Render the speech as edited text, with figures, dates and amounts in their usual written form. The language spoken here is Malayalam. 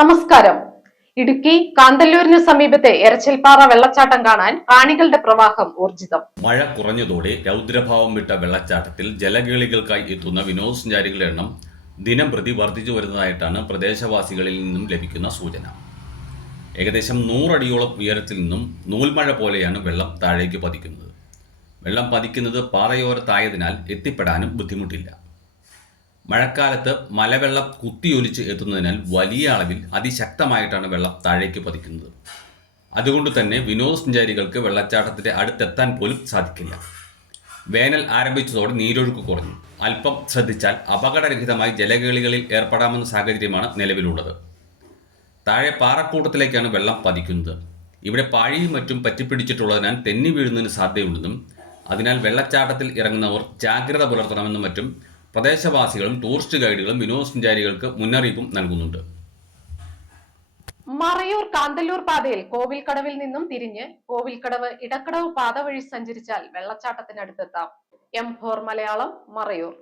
നമസ്കാരം. ഇടുക്കി കാന്തല്ലൂരിന് സമീപത്തെ എരച്ചിൽപ്പാറ വെള്ളച്ചാട്ടം കാണാൻ കാണികളുടെ പ്രവാഹം ഊർജിതം. മഴ കുറഞ്ഞതോടെ രൗദ്രഭാവം വിട്ട വെള്ളച്ചാട്ടത്തിൽ ജലകേളികൾക്കായി എത്തുന്ന വിനോദസഞ്ചാരികളുടെ എണ്ണം ദിനം പ്രതി വർദ്ധിച്ചു വരുന്നതായിട്ടാണ് പ്രദേശവാസികളിൽ നിന്നും ലഭിക്കുന്ന സൂചന. ഏകദേശം 100 അടിയോളം ഉയരത്തിൽ നിന്നും നൂൽമഴ പോലെയാണ് വെള്ളം താഴേക്ക് പതിക്കുന്നത്. വെള്ളം പതിക്കുന്നത് പാതയോരത്തായതിനാൽ എത്തിപ്പെടാനും ബുദ്ധിമുട്ടില്ല. മഴക്കാലത്ത് മലവെള്ളം കുത്തിയൊലിച്ച് എത്തുന്നതിനാൽ വലിയ അളവിൽ അതിശക്തമായിട്ടാണ് വെള്ളം താഴേക്ക് പതിക്കുന്നത്. അതുകൊണ്ട് തന്നെ വിനോദസഞ്ചാരികൾക്ക് വെള്ളച്ചാട്ടത്തിന്റെ അടുത്തെത്താൻ പോലും സാധിക്കില്ല. വേനൽ ആരംഭിച്ചതോടെ നീരൊഴുക്ക് കുറഞ്ഞു. അല്പം ശ്രദ്ധിച്ചാൽ അപകടരഹിതമായി ജലകേളികളിൽ ഏർപ്പെടാമെന്ന സാഹചര്യമാണ് നിലവിലുള്ളത്. താഴെ പാറക്കൂട്ടത്തിലേക്കാണ് വെള്ളം പതിക്കുന്നത്. ഇവിടെ പാഴിയും മറ്റും പറ്റിപ്പിടിച്ചിട്ടുള്ളതിനാൽ തെന്നി വീഴുന്നതിന് സാധ്യതയുണ്ടെന്നും അതിനാൽ വെള്ളച്ചാട്ടത്തിൽ ഇറങ്ങുന്നവർ ജാഗ്രത പുലർത്തണമെന്നും മറ്റും പ്രദേശവാസികളും ടൂറിസ്റ്റ് ഗൈഡുകളും വിനോദസഞ്ചാരികൾക്ക് മുന്നറിയിപ്പും നൽകുന്നുണ്ട്. മറയൂർ കാന്തല്ലൂർ പാതയിൽ കോവിൽക്കടവിൽ നിന്നും തിരിഞ്ഞ് കോവിൽക്കടവ് ഇടക്കടവ് പാത വഴി സഞ്ചരിച്ചാൽ വെള്ളച്ചാട്ടത്തിനടുത്തെത്താം. M4 മലയാളം, മറയൂർ.